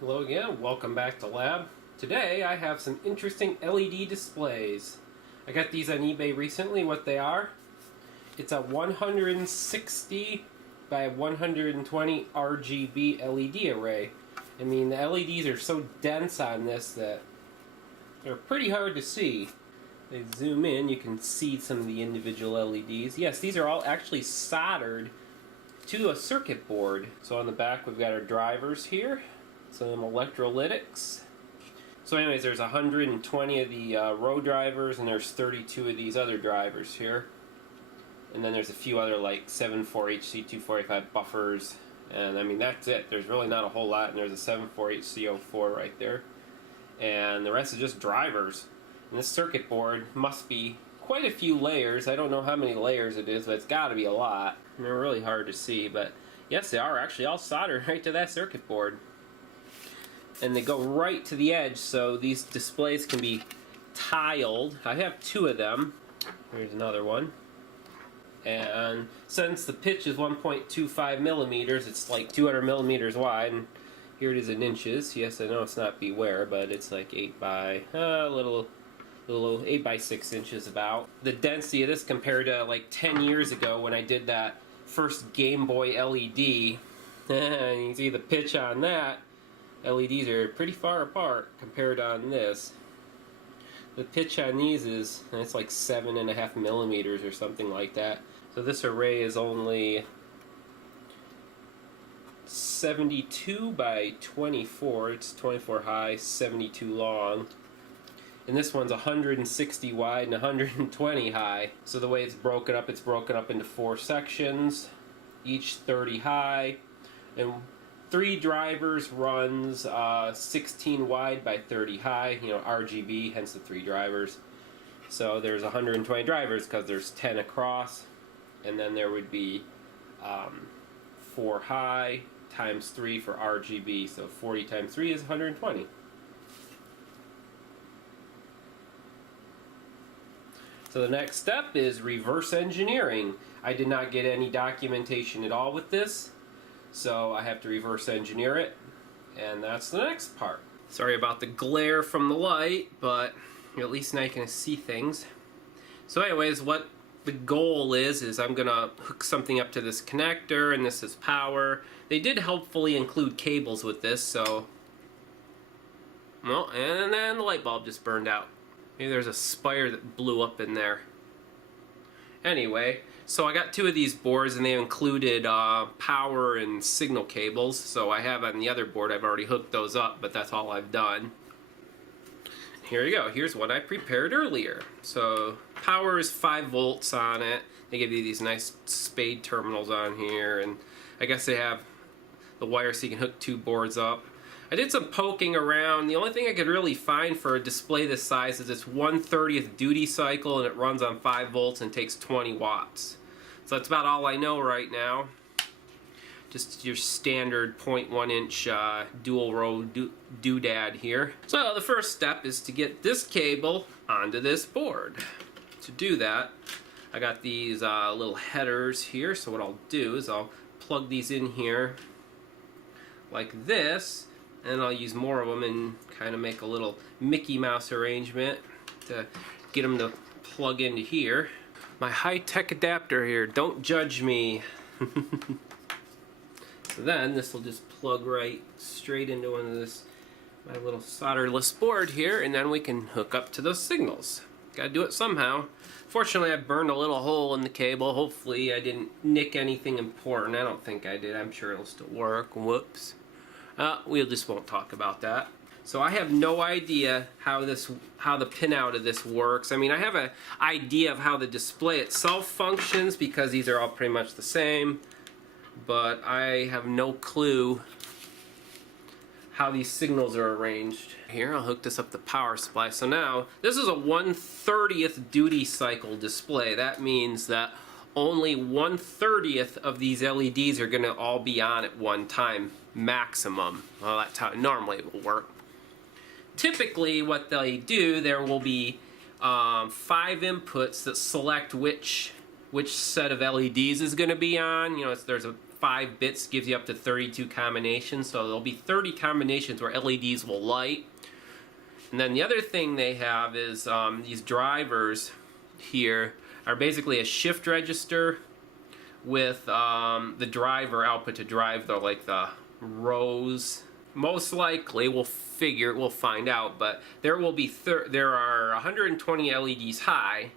Hello again, welcome back to Lab. Today I have some interesting LED displays. I got these on eBay recently. What they are, it's a 160 by 120 RGB LED array. I mean, the LEDs are so dense on this that they're pretty hard to see. They zoom in, you can see some of the individual LEDs. Yes, these are all actually soldered to a circuit board. So on the back we've got our drivers here, some electrolytics. So anyways, there's 120 of the row drivers, and there's 32 of these other drivers here. And then there's a few other like 74HC245 buffers. And I mean, that's it. There's really not a whole lot. And there's a 74HC04 right there. And the rest is just drivers. And this circuit board must be quite a few layers. I don't know how many layers it is, but it's got to be a lot. And they're really hard to see, but yes, they are actually all soldered right to that circuit board. And they go right to the edge, so these displays can be tiled. I have two of them. Here's another one. And since the pitch is 1.25 millimeters, it's like 200 millimeters wide, and here it is in inches. Yes, I know it's not beware, but it's like 8 by little 8 by 6 inches about. The density of this compared to like 10 years ago when I did that first Game Boy LED, and you can see the pitch on that. LEDs are pretty far apart compared on this. The pitch on these is, it's like 7.5 millimeters or something like that. So this array is only 72 by 24. It's 24 high, 72 long. And this one's 160 wide and 120 high. So the way it's broken up into 4 sections, each 30 high. And 3 drivers runs 16 wide by 30 high, you know, RGB, hence the 3 drivers. So there's 120 drivers because there's 10 across, and then there would be 4 high times 3 for RGB, so 40 times 3 is 120. So the next step is reverse engineering. I did not get any documentation at all with this, so I have to reverse engineer it, and that's the next part. Sorry about the glare from the light, but at least now you can see things. So anyways, what the goal is I'm gonna hook something up to this connector, and this is power. They did helpfully include cables with this, so... Well, and then the light bulb just burned out. Maybe there's a spire that blew up in there. Anyway, so I got 2 of these boards, and they included power and signal cables. So I have on the other board, I've already hooked those up, but that's all I've done. Here you go. Here's what I prepared earlier. So power is 5 volts on it. They give you these nice spade terminals on here, and I guess they have the wire so you can hook 2 boards up. I did some poking around. The only thing I could really find for a display this size is it's 1/30th duty cycle, and it runs on 5 volts and takes 20 watts. So that's about all I know right now. Just your standard 0.1 inch dual row doodad here. So the first step is to get this cable onto this board. To do that, I got these little headers here. So what I'll do is I'll plug these in here like this, and I'll use more of them and kind of make a little Mickey Mouse arrangement to get them to plug into here. My high-tech adapter here, don't judge me. So then this will just plug right straight into one of this, my little solderless board here, and then we can hook up to those signals. Gotta do it somehow. Fortunately, I burned a little hole in the cable. Hopefully I didn't nick anything important. I don't think I did. I'm sure it'll still work. Whoops. We just won't talk about that. So I have no idea how the pinout of this works. I mean, I have an idea of how the display itself functions because these are all pretty much the same, but I have no clue how these signals are arranged. Here, I'll hook this up to power supply. So now, this is a 1/30th duty cycle display. That means that only 1/30th of these LEDs are gonna all be on at one time, maximum. Well, that's how normally it will work. Typically, what they do, there will be 5 inputs that select which set of LEDs is going to be on. You know, there's a 5 bits gives you up to 32 combinations, so there'll be 30 combinations where LEDs will light. And then the other thing they have is these drivers here are basically a shift register with the driver output to drive the rows. Most likely, we'll find out, but there are 120 LEDs high,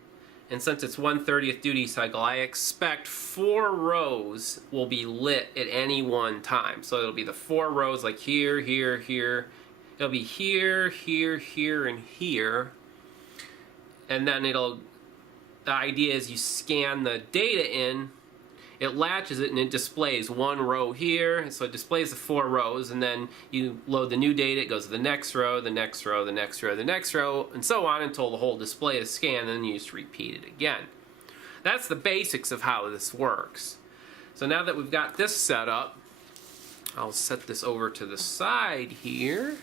and since it's 1/30th duty cycle, I expect 4 rows will be lit at any one time. So it'll be the 4 rows like here, here, here. It'll be here, here, here, and here. And then the idea is you scan the data in, it latches it and it displays 1 row here, so it displays the 4 rows, and then you load the new data, it goes to the next row, the next row, the next row, the next row, and so on until the whole display is scanned, and then you just repeat it again. That's the basics of how this works. So now that we've got this set up, I'll set this over to the side here.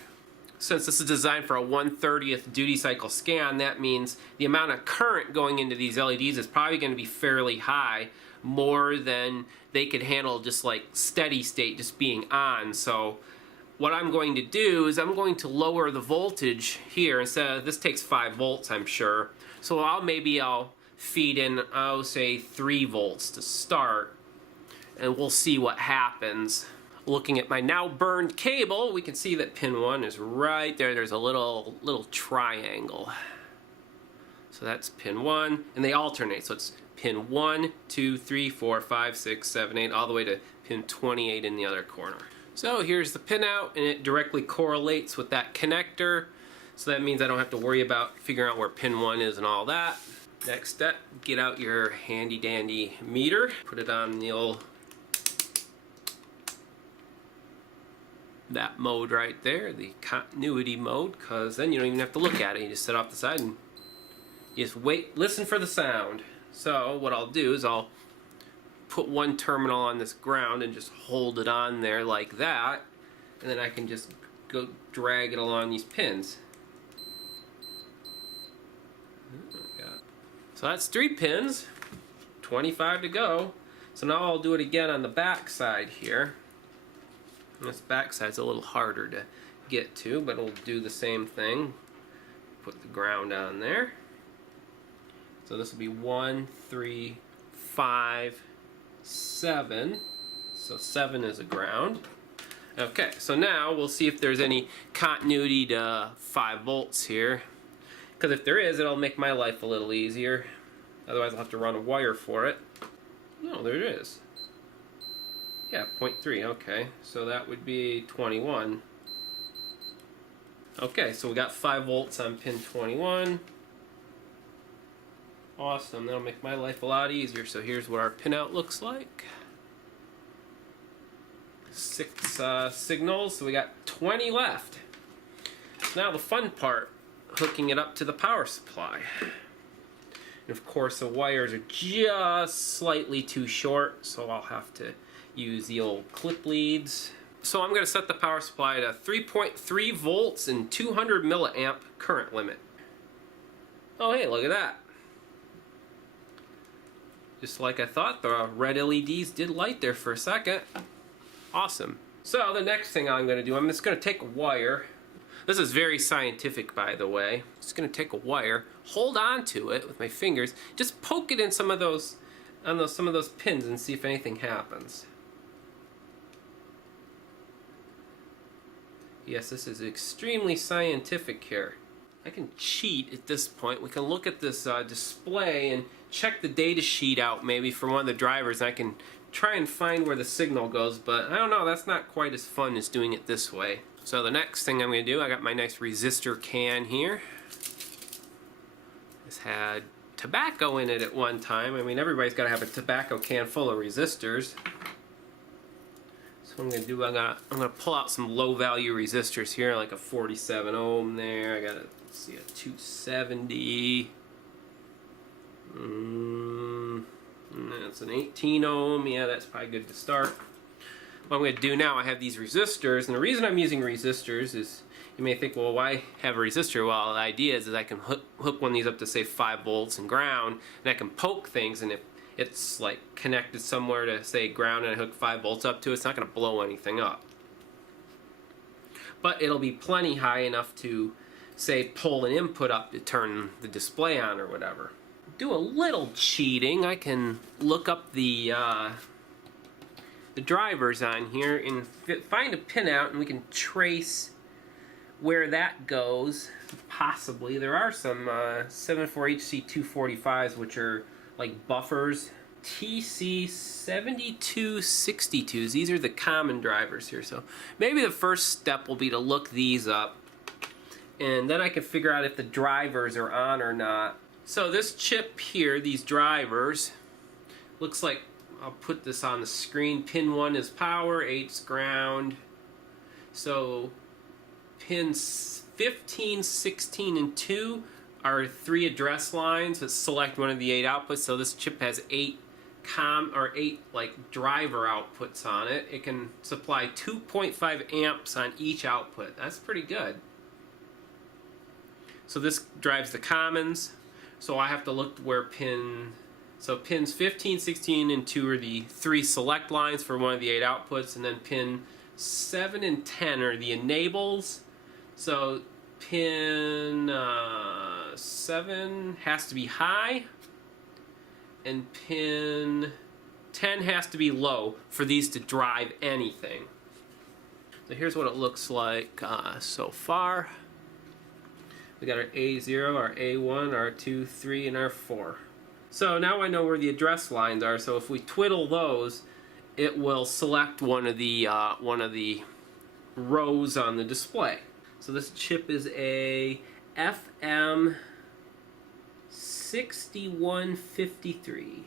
Since this is designed for a 1/30th duty cycle scan, that means the amount of current going into these LEDs is probably going to be fairly high, more than they could handle just like steady state just being on. So what I'm going to do is I'm going to lower the voltage here. Instead of, this takes 5 volts, I'm sure. So I'll feed in, say 3 volts to start, and we'll see what happens. Looking at my now burned cable, we can see that pin 1 is right there. There's a little triangle. So that's pin 1, and they alternate. So it's pin 1, 2, 3, 4, 5, 6, 7, 8, all the way to pin 28 in the other corner. So here's the pinout, and it directly correlates with that connector. So that means I don't have to worry about figuring out where pin 1 is and all that. Next step, get out your handy dandy meter, put it on the old that mode right there, the continuity mode, because then you don't even have to look at it. You just set off the side and you just wait, listen for the sound. So what I'll do is I'll put one terminal on this ground and just hold it on there like that, and then I can just go drag it along these pins. So that's 3 pins, 25 to go. So now I'll do it again on the back side here. This back side's a little harder to get to, but it'll do the same thing. Put the ground on there. So this will be 1, 3, 5, 7. So 7 is a ground. Okay, so now we'll see if there's any continuity to 5 volts here. Because if there is, it'll make my life a little easier. Otherwise I'll have to run a wire for it. No, there it is. Yeah, 0.3, okay. So that would be 21. Okay, so we got 5 volts on pin 21. Awesome, that'll make my life a lot easier. So here's what our pinout looks like. 6 signals, so we got 20 left. Now the fun part, hooking it up to the power supply. And of course the wires are just slightly too short, so I'll have to use the old clip leads. So I'm going to set the power supply to 3.3 volts and 200 milliamp current limit. Oh hey, look at that. Just like I thought, the red LEDs did light there for a second. Awesome. So the next thing I'm going to do, I'm just going to take a wire. This is very scientific, by the way. Just going to take a wire, hold on to it with my fingers, just poke it in some of those pins and see if anything happens. Yes, this is extremely scientific here. I can cheat at this point. We can look at this display and check the data sheet out maybe for one of the drivers, and I can try and find where the signal goes, but I don't know, that's not quite as fun as doing it this way. So the next thing I'm going to do, I got my nice resistor can here. This had tobacco in it at one time. I mean, everybody's got to have a tobacco can full of resistors. So what I'm going to do, I'm going to pull out some low value resistors here, like a 47 ohm there. I got a, let's see, a 270. That's an 18 ohm. Yeah, that's probably good to start. What I'm going to do now, I have these resistors, and the reason I'm using resistors is, you may think, well, why have a resistor? Well, the idea is I can hook one of these up to, say, 5 volts and ground, and I can poke things, and it's like connected somewhere to say ground and I hook 5 volts up to it, it's not going to blow anything up. But it'll be plenty high enough to say pull an input up to turn the display on or whatever. Do a little cheating. I can look up the drivers on here and find a pinout, and we can trace where that goes. Possibly there are some 74HC245s which are like buffers. TC7262s. These are the common drivers here. So maybe the first step will be to look these up, and then I can figure out if the drivers are on or not. So this chip here, these drivers, looks like, I'll put this on the screen. Pin 1 is power, 8's ground. So pins 15, 16, and 2 are 3 address lines. Let's select one of the 8 outputs. So this chip has 8 like driver outputs on it. It can supply 2.5 amps on each output. That's pretty good. So this drives the commons. So I have to look where pins 15, 16, and 2 are the 3 select lines for one of the 8 outputs, and then pin 7 and 10 are the enables. So pin 7 has to be high, and pin 10 has to be low for these to drive anything. So here's what it looks like so far. We got our A0, our A1, our 2, 3, and our 4. So now I know where the address lines are. So if we twiddle those, it will select one of the rows on the display. So this chip is a FM6153.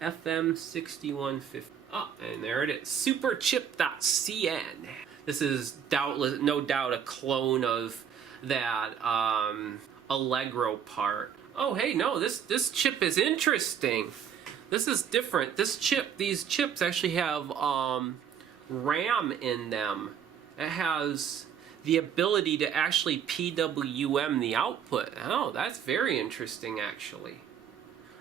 FM6150. Oh, and there it is. Superchip.cn. This is no doubt a clone of that Allegro part. Oh, hey, no, this chip is interesting. This is different. These chips actually have RAM in them. It has the ability to actually PWM the output. Oh, that's very interesting, actually.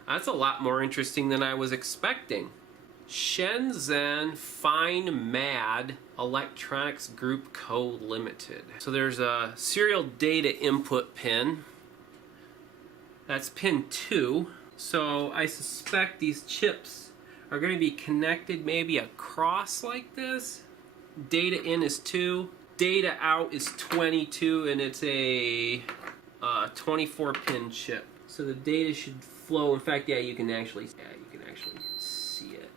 That's a lot more interesting than I was expecting. Shenzhen Fine Mad Electronics Group Co. Limited. So there's a serial data input pin. That's pin 2. So I suspect these chips are going to be connected maybe across like this. Data in is 2. Data out is 22, and it's a 24 pin chip. So the data should flow. In fact, yeah, you can actually see it.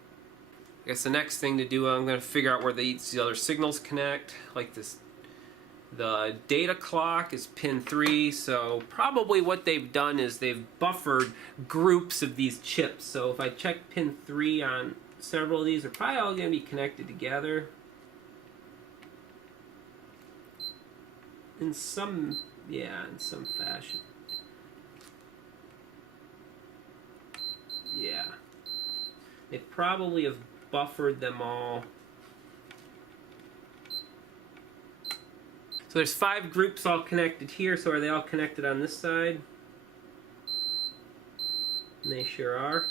I guess the next thing to do, I'm going to figure out where the other signals connect. Like this, the data clock is pin 3. So probably what they've done is they've buffered groups of these chips. So if I check pin 3 on several of these, they're probably all going to be connected together. In some fashion. Yeah. They probably have buffered them all. So there's 5 groups all connected here, so are they all connected on this side? And they sure are.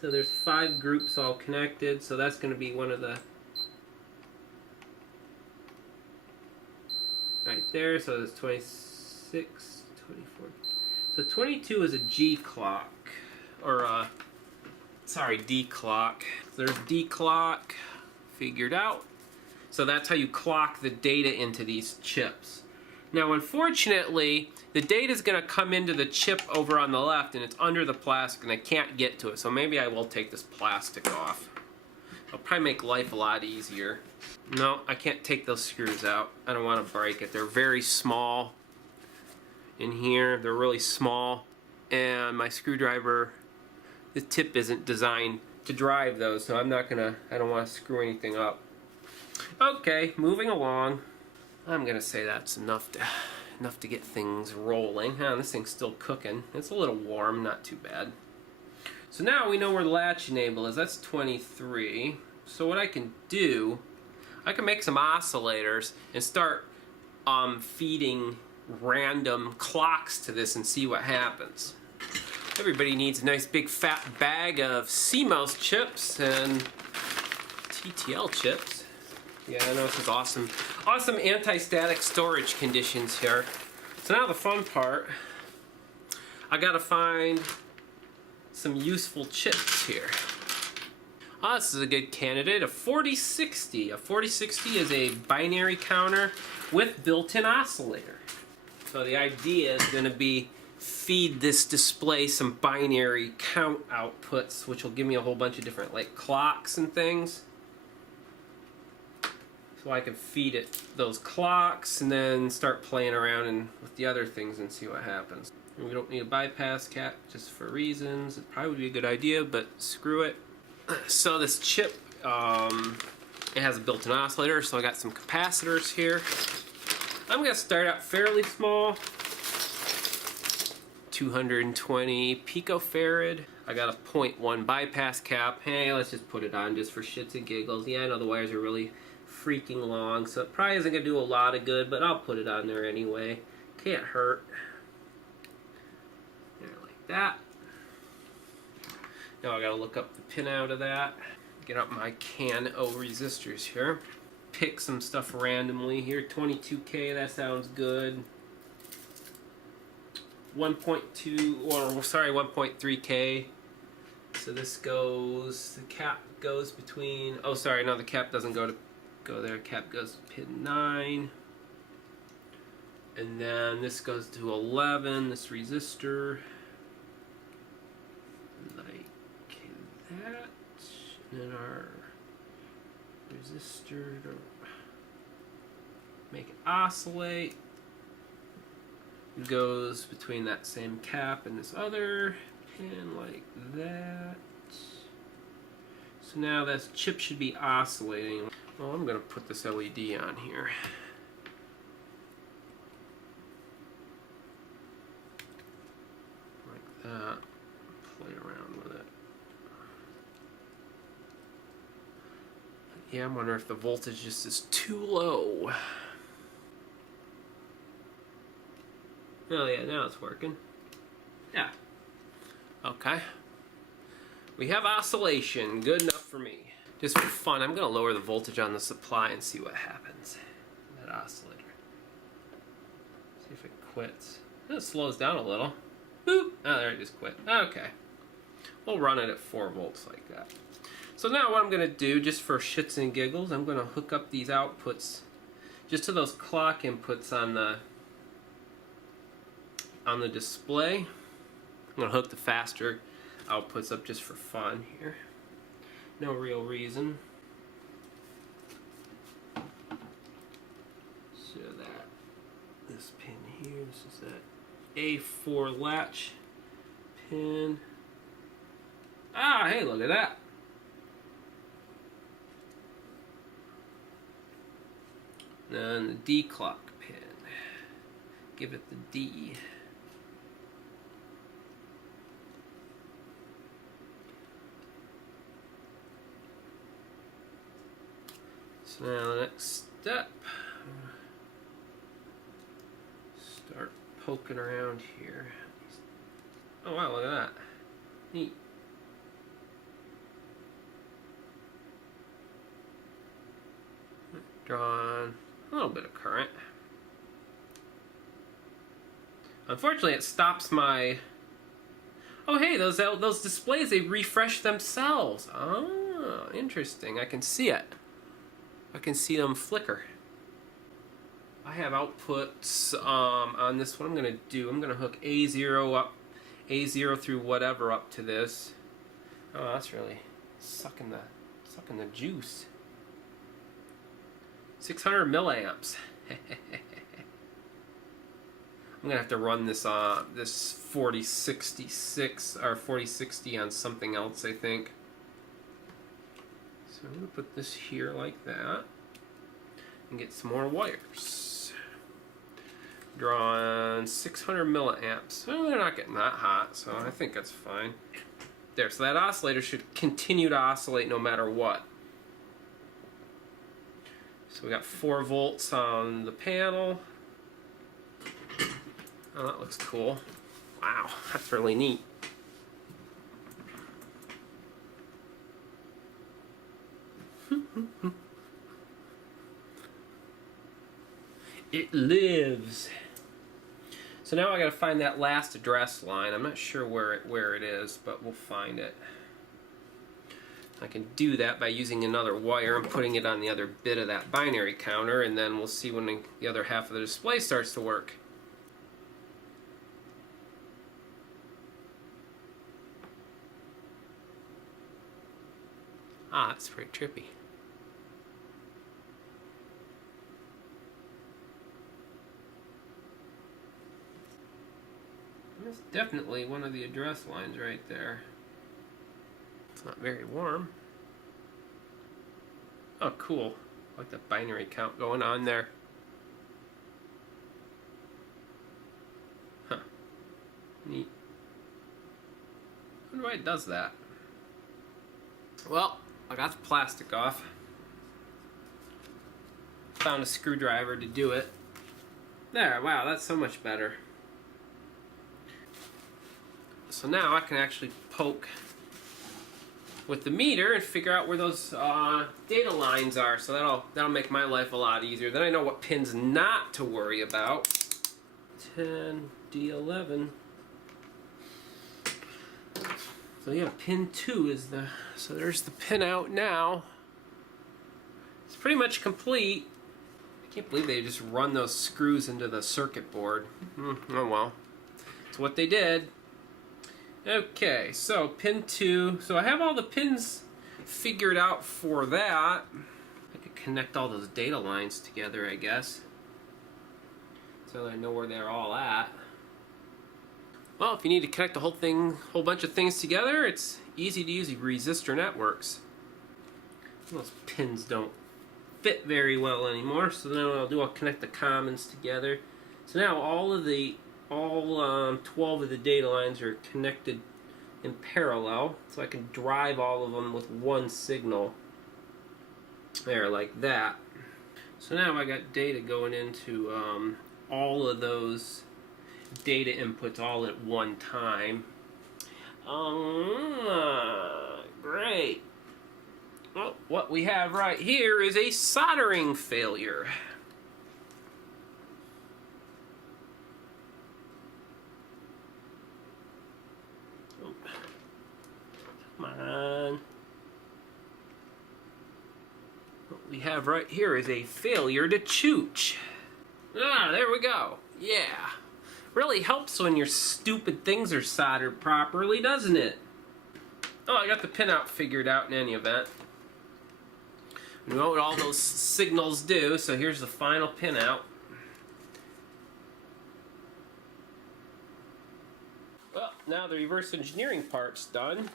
So there's 5 groups all connected, so that's going to be one of the right there. So there's 26, 24. So 22 is a G clock, or D clock. So there's D clock figured out. So that's how you clock the data into these chips. Now, unfortunately, the data is going to come into the chip over on the left, and it's under the plastic, and I can't get to it. So maybe I will take this plastic off. It'll probably make life a lot easier. No, I can't take those screws out. I don't want to break it. They're very small in here. They're really small, and my screwdriver, the tip isn't designed to drive those, so I don't want to screw anything up. Okay, moving along. I'm gonna say that's enough to get things rolling. This thing's still cooking. It's a little warm, not too bad. So now we know where the latch enable is. That's 23. So what I can do, I can make some oscillators and start feeding random clocks to this and see what happens. Everybody needs a nice big fat bag of CMOS chips and TTL chips. Yeah, I know, this is awesome. Awesome anti-static storage conditions here. So now the fun part, I gotta find some useful chips here. Ah, this is a good candidate, a 4060. A 4060 is a binary counter with built-in oscillator. So the idea is gonna be feed this display some binary count outputs, which will give me a whole bunch of different like clocks and things. So I can feed it those clocks and then start playing around with the other things and see what happens. And we don't need a bypass cap just for reasons. It probably would be a good idea, but screw it. So this chip, it has a built-in oscillator, so I got some capacitors here. I'm gonna start out fairly small. 220 picofarad. I got a 0.1 bypass cap. Hey, let's just put it on just for shits and giggles. Yeah, I know the wires are really freaking long, so it probably isn't gonna do a lot of good, but I'll put it on there anyway. Can't hurt. There, like that. Now I gotta look up the pin out of that. Get up my CAN-O resistors here. Pick some stuff randomly here. 22K, that sounds good. 1.3K. So this goes, the cap goes between, oh sorry, no, the cap doesn't go there. Cap goes to pin 9. And then this goes to 11, this resistor. Like that. And then our resistor to make it oscillate goes between that same cap and this other pin like that. So now this chip should be oscillating. Well, I'm going to put this LED on here. Like that. Play around with it. Yeah, I'm wondering if the voltage just is too low. Oh yeah, now it's working. Yeah. Okay. We have oscillation. Good enough for me. Just for fun, I'm going to lower the voltage on the supply and see what happens. That oscillator. See if it quits. It slows down a little. Boop. Oh, there it just quit. Okay. We'll run it at 4 volts like that. So now what I'm going to do, just for shits and giggles, I'm going to hook up these outputs just to those clock inputs on the display. I'm going to hook the faster outputs up just for fun here. No real reason. So that this pin here, this is that A4 latch pin. Ah, hey, look at that. Then the D clock pin. Give it the D. So now the next step, start poking around here. Oh wow, look at that. Neat. Drawing a little bit of current. Unfortunately, it stops my... Oh hey, those displays, they refresh themselves. Oh, interesting. I can see it. I can see them flicker. I have outputs on this. What I'm going to do, I'm going to hook A0 up, A0 through whatever up to this. Oh, that's really sucking the juice. 600 milliamps. I'm gonna have to run this 4066 or 4060 on something else, I think. So I'm gonna put this here like that and get some more wires. Drawing 600 milliamps. Well, they're not getting that hot, so I think that's fine. There, so that oscillator should continue to oscillate no matter what. So we got 4 volts on the panel. Oh, that looks cool. Wow, that's really neat. It lives. So now I gotta find that last address line. I'm not sure where it is, but we'll find it. I can do that by using another wire and putting it on the other bit of that binary counter, and then we'll see when the other half of the display starts to work. Ah, that's pretty trippy. That's definitely one of the address lines right there. It's not very warm. Oh, cool. I like the binary count going on there. Huh. Neat. I wonder why it does that. Well, I got the plastic off. Found a screwdriver to do it. There, wow, that's so much better. So now I can actually poke with the meter and figure out where those data lines are. So that'll make my life a lot easier. Then I know what pins not to worry about. 10, D11. So yeah, pin 2 is the, so there's the pin out now. It's pretty much complete. I can't believe they just run those screws into the circuit board. Oh well, that's what they did. Okay, so pin 2. So I have all the pins figured out for that. I could connect all those data lines together, I guess, so I know where they're all at. Well, if you need to connect the whole bunch of things together, it's easy to use resistor networks. Those pins don't fit very well anymore, so then what I'll do, I'll connect the commons together. So now all 12 of the data lines are connected in parallel, so I can drive all of them with one signal. There, like that. So now I got data going into all of those data inputs all at one time. Great. Well, what we have right here is a soldering failure. Come on. What we have right here is a failure to chooch. Ah, there we go. Yeah. Really helps when your stupid things are soldered properly, doesn't it? Oh, I got the pinout figured out in any event. We know what all those signals do, so here's the final pinout. Well, now the reverse engineering part's done.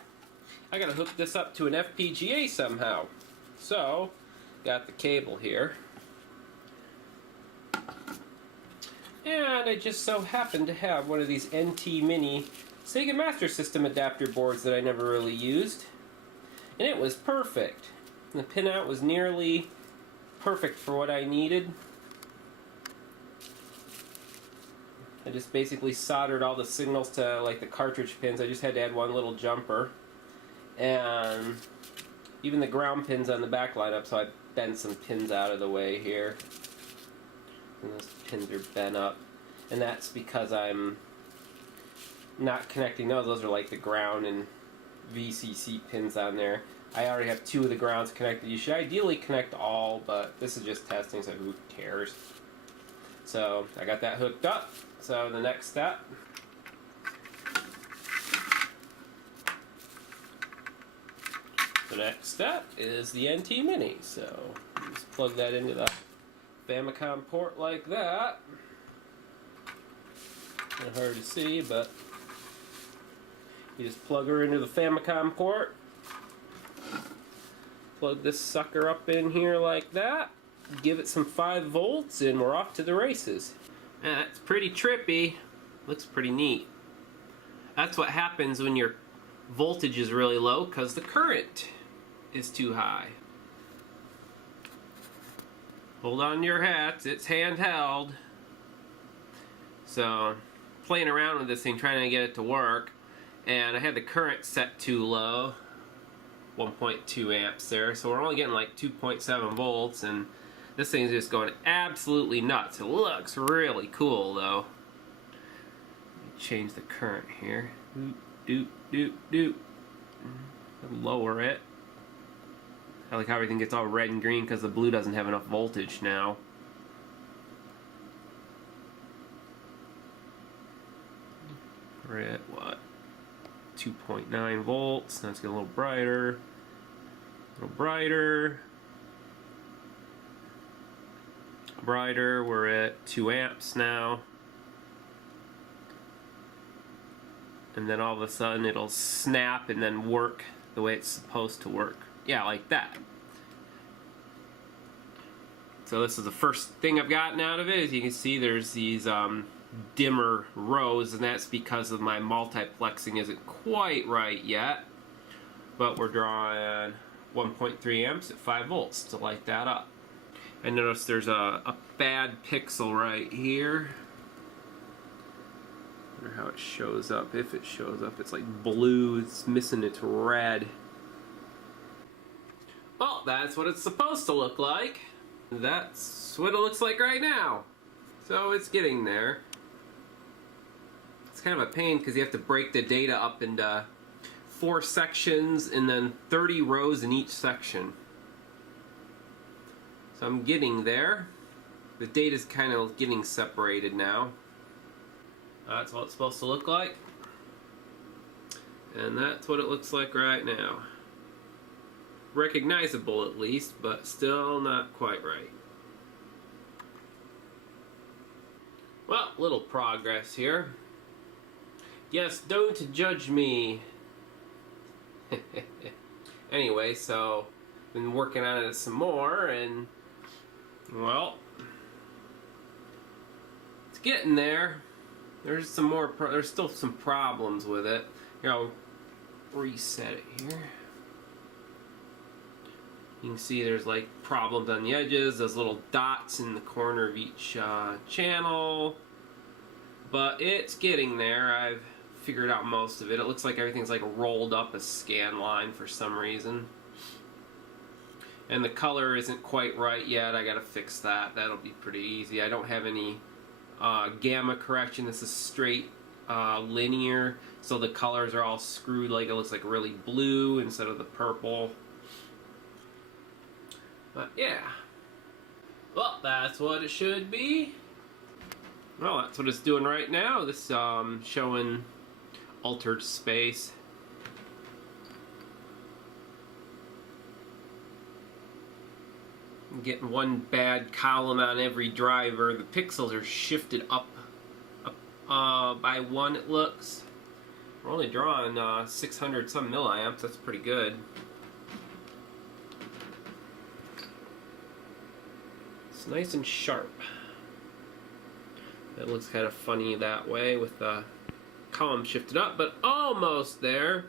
I gotta hook this up to an FPGA somehow. So, got the cable here. And I just so happen to have one of these NT Mini Sega Master System adapter boards that I never really used. And it was perfect. And the pinout was nearly perfect for what I needed. I just basically soldered all the signals to like the cartridge pins. I just had to add one little jumper. And even the ground pins on the back line up, so I bent some pins out of the way here. And those pins are bent up. And that's because I'm not connecting those. Those are like the ground and VCC pins on there. I already have 2 of the grounds connected. You should ideally connect all, but this is just testing, so who cares? So I got that hooked up. So the next step, is the NT Mini. So just plug that into the Famicom port like that. Kind of hard to see, but you just plug her into the Famicom port. Plug this sucker up in here like that. Give it some 5 volts, and we're off to the races. That's pretty trippy. Looks pretty neat. That's what happens when your voltage is really low, because the current is too high. Hold on to your hats, it's handheld. So, playing around with this thing, trying to get it to work, and I had the current set too low, 1.2 amps there, so we're only getting like 2.7 volts, and This thing's just going absolutely nuts. It looks really cool though. Change the current here. Doop, doop, doop. Lower it. I like how everything gets all red and green because the blue doesn't have enough voltage now. We're at what? 2.9 volts. Now it's getting a little brighter. A little brighter. Brighter. We're at 2 amps now. And then all of a sudden it'll snap and then work the way it's supposed to work. Yeah, like that. So this is the first thing I've gotten out of it. As you can see, there's these dimmer rows, and that's because of my multiplexing isn't quite right yet. But we're drawing 1.3 amps at 5 volts to light that up. And notice there's a bad pixel right here. I wonder how it shows up. If it shows up, it's like blue. It's missing its red. Well, that's what it's supposed to look like. That's what it looks like right now. So it's getting there. It's kind of a pain because you have to break the data up into 4 sections and then 30 rows in each section. So I'm getting there. The data's kind of getting separated now. That's what it's supposed to look like. And that's what it looks like right now. Recognizable at least, but still not quite right. Well, little progress here. Yes, don't judge me. Anyway, so been working on it some more, and well, it's getting there. There's some more. There's still some problems with it. Here, I'll reset it here. You can see there's like problems on the edges. Those little dots in the corner of each channel, but it's getting there. I've figured out most of it. It looks like everything's like rolled up a scan line for some reason. And the color isn't quite right yet. I gotta fix that. That'll be pretty easy. I don't have any gamma correction. This is straight linear, so the colors are all screwed, like it looks like really blue instead of the purple. But yeah. Well, that's what it should be. Well, that's what it's doing right now. This showing altered space. I'm getting one bad column on every driver. The pixels are shifted up by 1, it looks. We're only drawing 600 some milliamps. That's pretty good. It's nice and sharp. That looks kind of funny that way with the column shifted up, but almost there.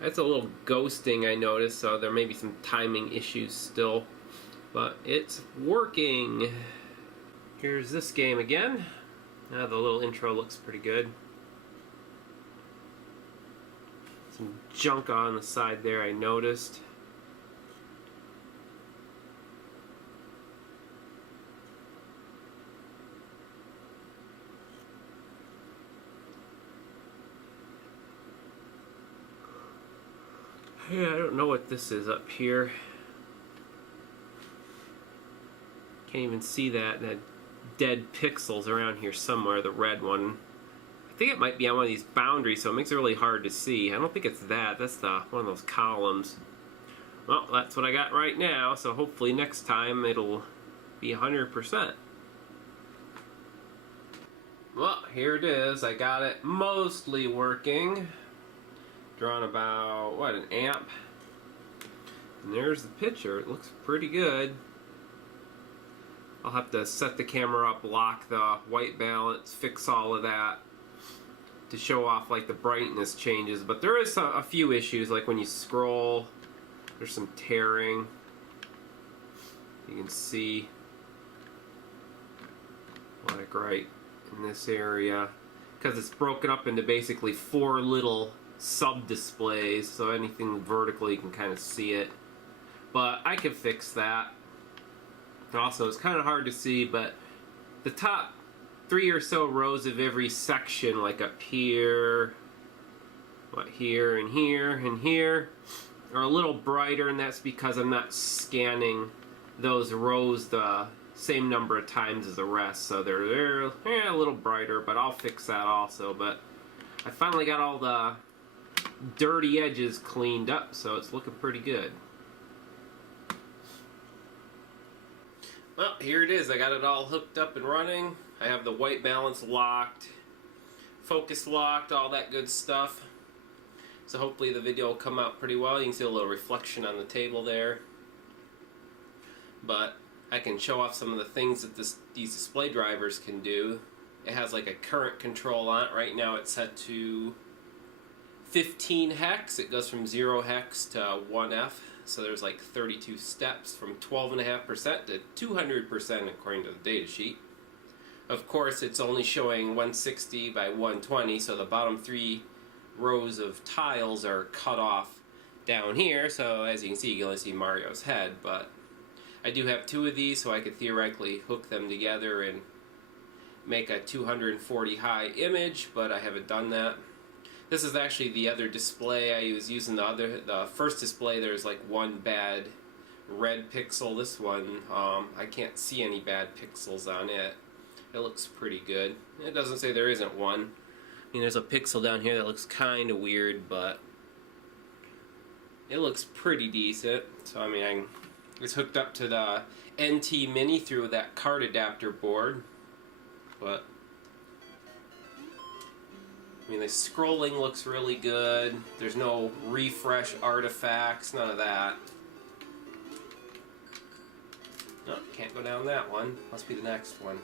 That's a little ghosting I noticed, so there may be some timing issues still, but it's working. Here's this game again. Now the little intro looks pretty good. Some junk on the side there I noticed. Yeah, I don't know what this is up here. Can't even see that dead pixels around here somewhere, the red one. I think it might be on one of these boundaries, so it makes it really hard to see. I don't think it's that. That's one of those columns. Well, that's what I got right now, so hopefully next time it'll be 100%. Well, here it is. I got it mostly working. Drawn about, what, an amp? And there's the picture. It looks pretty good. I'll have to set the camera up, lock the white balance, fix all of that to show off like the brightness changes. But there is a few issues, like when you scroll, there's some tearing. You can see like right in this area, because it's broken up into basically 4 little sub-displays, so anything vertically you can kind of see it. But I can fix that. Also, it's kind of hard to see, but the top 3 or so rows of every section, like up here, here and here and here, are a little brighter, and that's because I'm not scanning those rows the same number of times as the rest, so they're a little brighter, but I'll fix that also. But I finally got all the dirty edges cleaned up, so it's looking pretty good. Well, here it is. I got it all hooked up and running. I have the white balance locked, focus locked, all that good stuff. So hopefully the video will come out pretty well. You can see a little reflection on the table there. But I can show off some of the things that these display drivers can do. It has like a current control on it. Right now it's set to 15 hex. It goes from 0 hex to 1F. So there's like 32 steps from 12.5% to 200% according to the data sheet. Of course, it's only showing 160 by 120, so the bottom 3 rows of tiles are cut off down here. So as you can see, you can only see Mario's head, but I do have 2 of these, so I could theoretically hook them together and make a 240 high image, but I haven't done that. This is actually the other display. I was using the first display. There's like one bad red pixel. This one, I can't see any bad pixels on it. It looks pretty good. It doesn't say there isn't one. I mean, there's a pixel down here that looks kind of weird, but it looks pretty decent. So I mean, it's hooked up to the NT Mini through that card adapter board, but I mean, the scrolling looks really good. There's no refresh artifacts, none of that. No, can't go down that one. Must be the next one.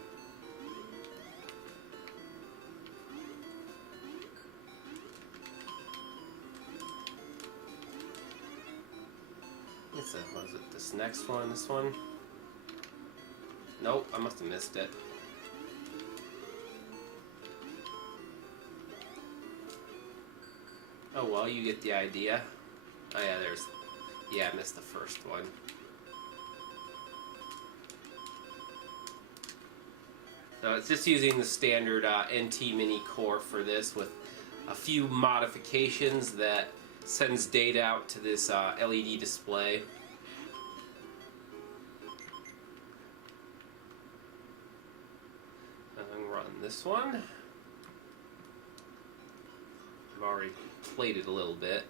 What is it? This next one? This one? Nope, I must have missed it. Oh well, you get the idea. Oh yeah, I missed the first one. So it's just using the standard NT Mini core for this with a few modifications that sends data out to this LED display. I'm going to run this one. I've already played it a little bit.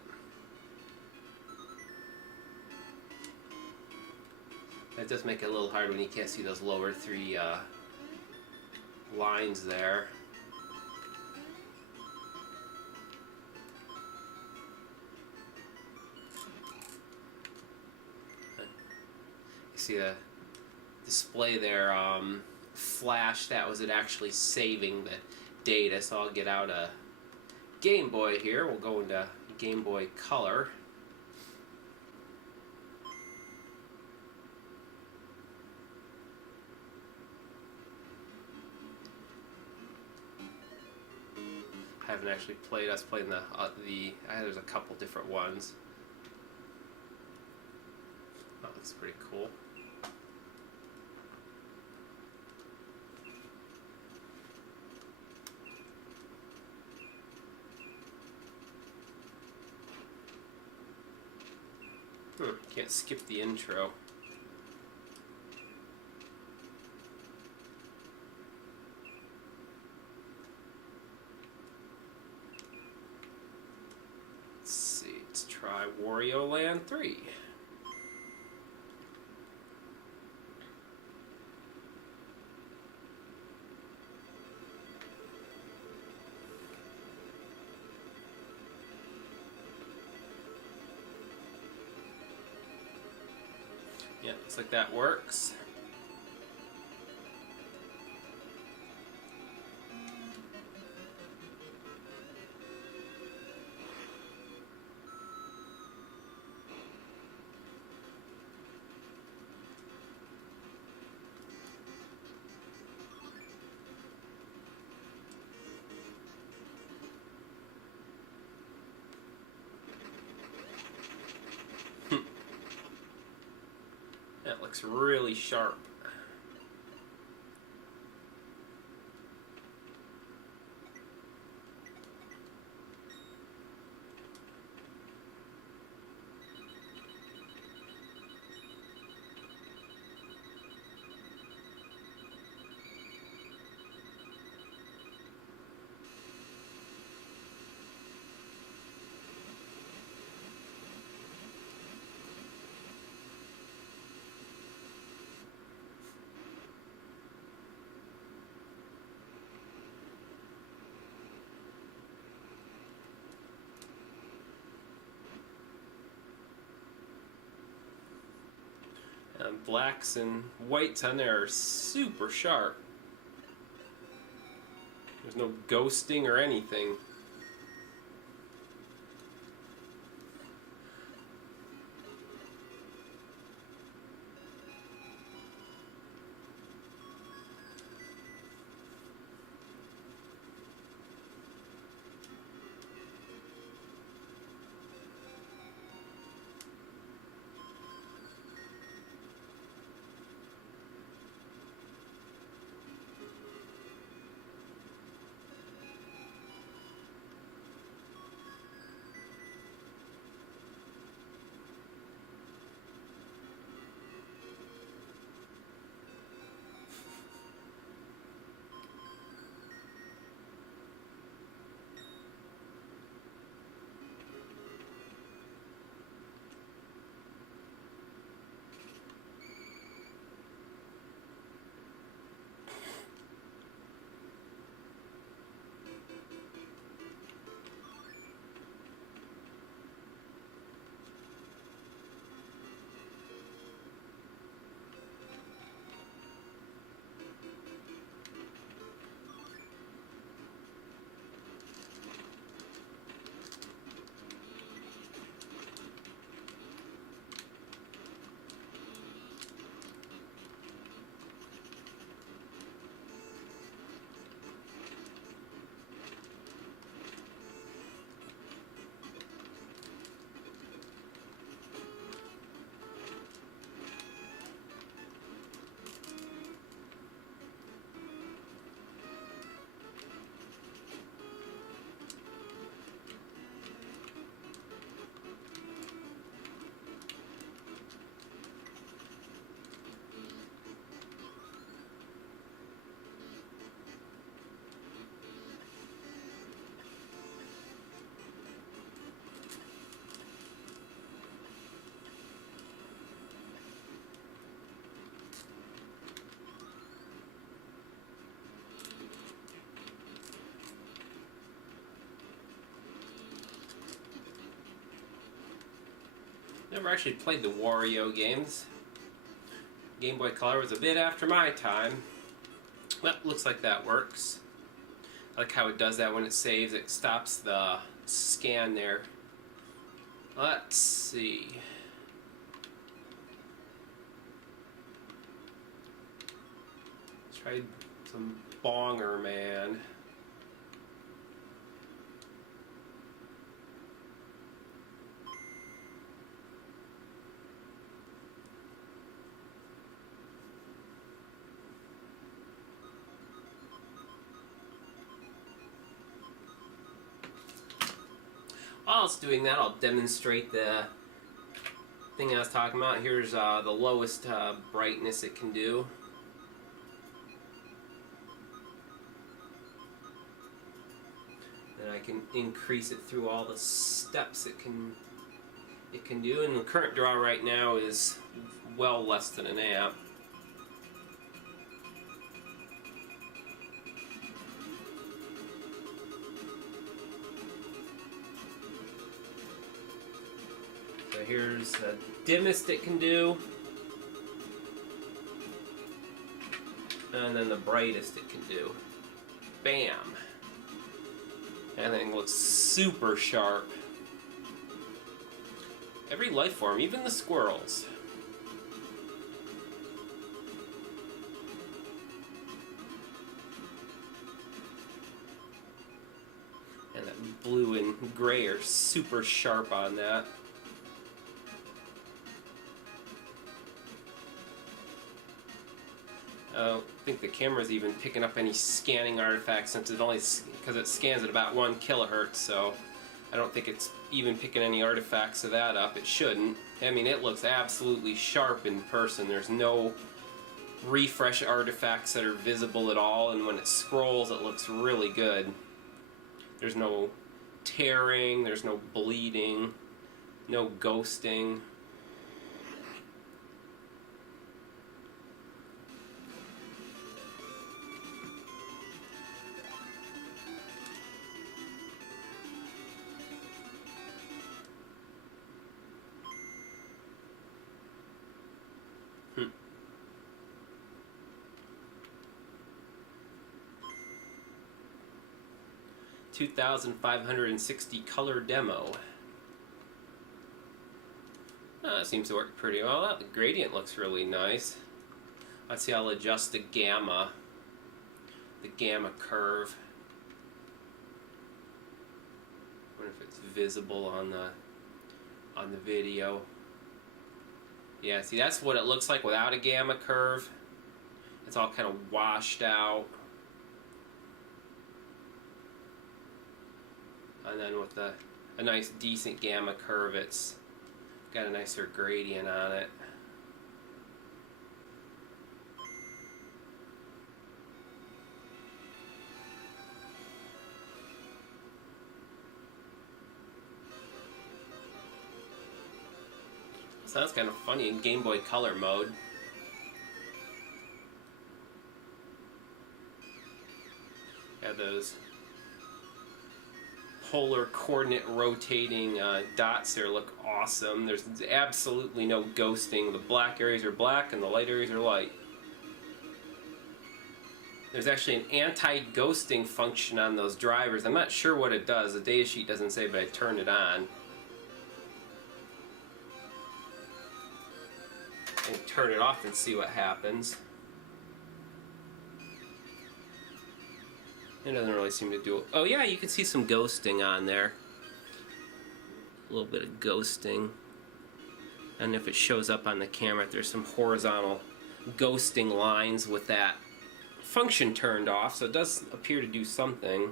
It does make it a little hard when you can't see those lower 3 lines there. You see the display there flash. That was it actually saving the data. So I'll get out a Game Boy here. We'll go into Game Boy Color. I haven't actually played. I was playing there's a couple different ones. Oh, that's pretty cool. Can't skip the intro. Let's see, let's try Wario Land 3. Yeah, looks like that works. That looks really sharp. Blacks and whites on there are super sharp. There's no ghosting or anything. Never actually played the Wario games. Game Boy Color was a bit after my time. Well, looks like that works. I like how it does that when it saves. It stops the scan there. Let's see. Let's try some Bonger Man. While it's doing that, I'll demonstrate the thing I was talking about. Here's the lowest brightness it can do. And I can increase it through all the steps it can do. And the current draw right now is well less than an amp. So here's the dimmest it can do, and then the brightest it can do. Bam! That thing looks super sharp. Every life form, even the squirrels. And that blue and gray are super sharp on that. I don't think the camera's even picking up any scanning artifacts since it only because it scans at about 1 kilohertz, so I don't think it's even picking any artifacts of that up. It shouldn't. I mean, it looks absolutely sharp in person. There's no refresh artifacts that are visible at all, and when it scrolls it looks really good. There's no tearing, there's no bleeding, no ghosting. 2560 color demo. That seems to work pretty well. The gradient looks really nice. Let's see, I'll adjust the gamma curve. I wonder if it's visible on the video. Yeah, see, that's what it looks like without a gamma curve. It's all kind of washed out. And then with a nice decent gamma curve, it's got a nicer gradient on it. So that's kind of funny in Game Boy Color mode. Got those polar coordinate rotating dots there, look awesome. There's absolutely no ghosting. The black areas are black and the light areas are light. There's actually an anti-ghosting function on those drivers. I'm not sure what it does. The datasheet doesn't say, but I turned it on. And turn it off and see what happens. It doesn't really seem to do it. Oh yeah, you can see some ghosting on there. A little bit of ghosting. And if it shows up on the camera, there's some horizontal ghosting lines with that function turned off, so it does appear to do something.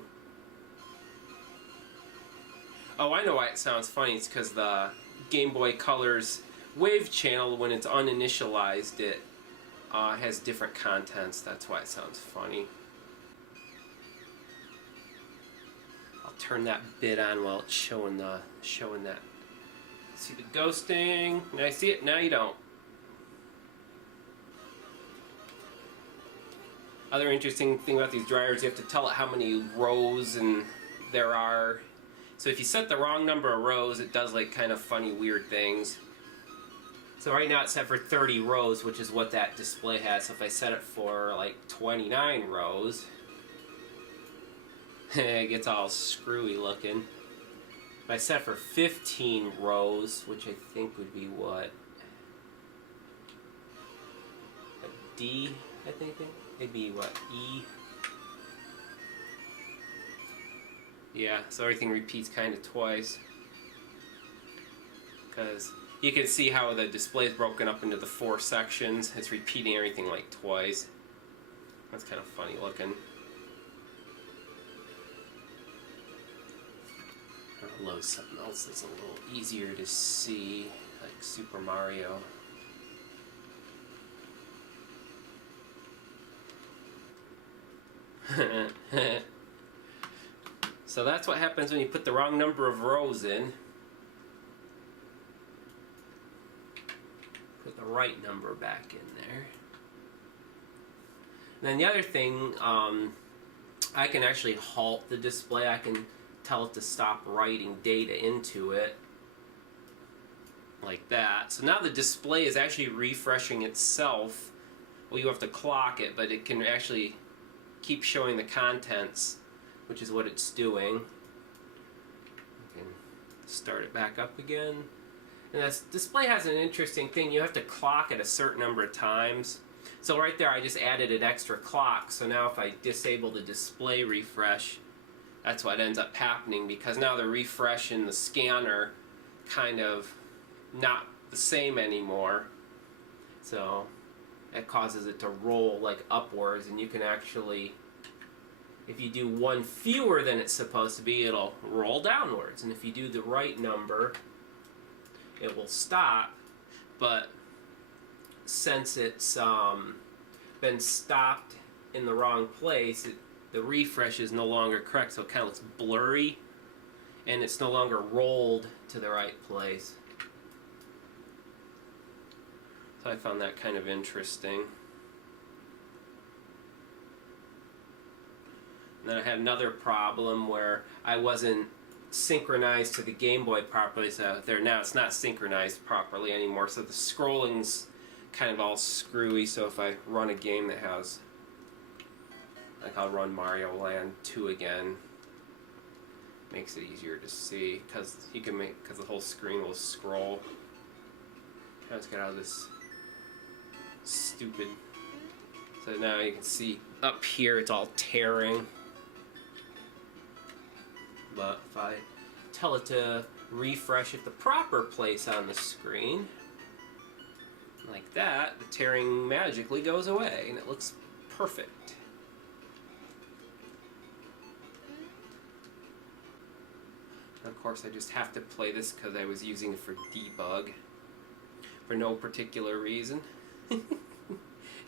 Oh, I know why it sounds funny. It's because the Game Boy Color's wave channel, when it's uninitialized, it has different contents. That's why it sounds funny. I'll turn that bit on while it's showing that. See the ghosting? Now I see it, now you don't. Other interesting thing about these dryers, you have to tell it how many rows and there are. So if you set the wrong number of rows, it does like kind of funny, weird things. So right now it's set for 30 rows, which is what that display has. So if I set it for like 29 rows, it gets all screwy looking. If I set for 15 rows, which I think would be what? A D, I think? It'd be what? E? Yeah, so everything repeats kind of twice. Because you can see how the display is broken up into the 4 sections. It's repeating everything like twice. That's kind of funny looking. I'll load something else that's a little easier to see, like Super Mario. So that's what happens when you put the wrong number of rows in. Put the right number back in there. And then the other thing, I can actually halt the display. I can tell it to stop writing data into it. Like that. So now the display is actually refreshing itself. Well, you have to clock it, but it can actually keep showing the contents, which is what it's doing. I can start it back up again. And this display has an interesting thing. You have to clock it a certain number of times. So right there I just added an extra clock. So now if I disable the display refresh, that's what ends up happening, because now the refresh in the scanner kind of not the same anymore. So it causes it to roll like upwards, and you can actually, if you do one fewer than it's supposed to be, it'll roll downwards. And if you do the right number, it will stop. But since it's been stopped in the wrong place, the refresh is no longer correct, so it kind of looks blurry, and it's no longer rolled to the right place. So I found that kind of interesting. And then I had another problem where I wasn't synchronized to the Game Boy properly, so there now it's not synchronized properly anymore, so the scrolling's kind of all screwy. So if I run a game that has, like, I'll run Mario Land 2 again, Makes it easier to see because the whole screen will scroll. Let's get out of this stupid. So now you can see up here it's all tearing. But if I tell it to refresh at the proper place on the screen, like that, the tearing magically goes away and it looks perfect. And of course I just have to play this because I was using it for debug for no particular reason.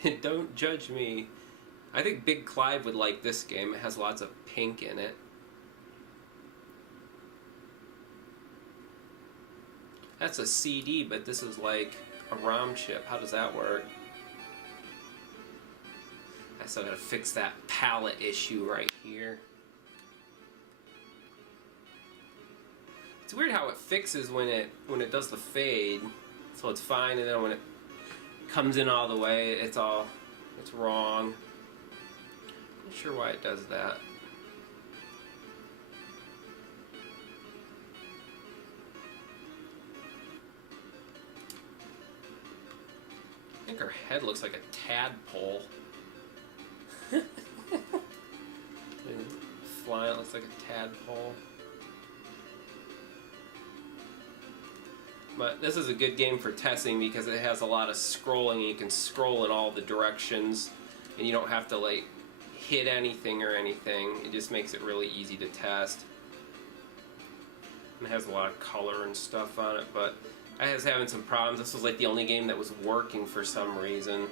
And don't judge me. I think Big Clive would like this game. It has lots of pink in it. That's a CD, but this is like a ROM chip. How does that work? I still gotta fix that palette issue right here. It's weird how it fixes when it does the fade, so it's fine, and then when it comes in all the way, it's wrong. Not sure why it does that. I think her head looks like a tadpole. Fly, it looks like a tadpole. But this is a good game for testing because it has a lot of scrolling and you can scroll in all the directions and you don't have to like hit anything or anything. It just makes it really easy to test. And it has a lot of color and stuff on it, but I was having some problems. This was like the only game that was working for some reason.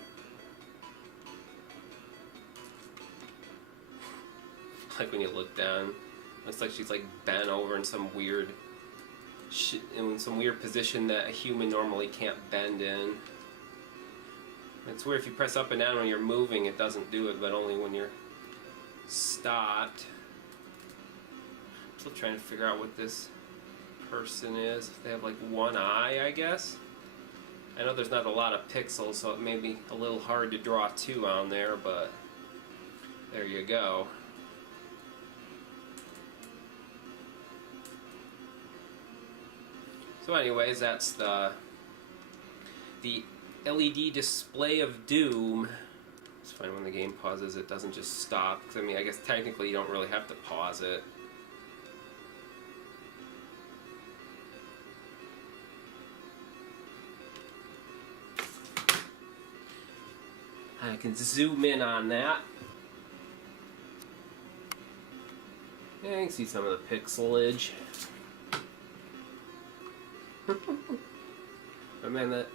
Like when you look down, looks like she's like bent over in some weird position that a human normally can't bend in. It's weird, if you press up and down when you're moving, it doesn't do it, but only when you're stopped. I'm still trying to figure out what this person is. They have like one eye, I guess. I know there's not a lot of pixels, so it may be a little hard to draw two on there, but there you go. So anyways, that's the LED display of doom. It's fine when the game pauses, it doesn't just stop. 'Cause, I mean, I guess technically you don't really have to pause it. I can zoom in on that. Yeah, you can see some of the pixelage. But man, that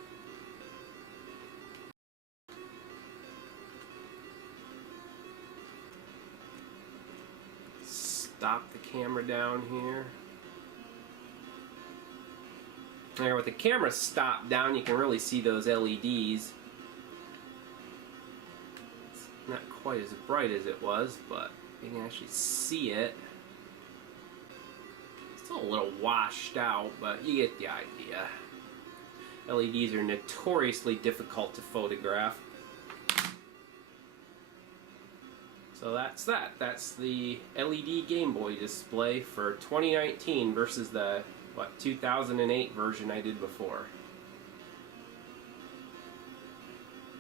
stop the camera down here. There, with the camera stopped down, you can really see those LEDs. It's not quite as bright as it was, but you can actually see it. Still a little washed out, but you get the idea. LEDs are notoriously difficult to photograph. So that's that. That's the LED Gameboy display for 2019 versus the 2008 version I did before.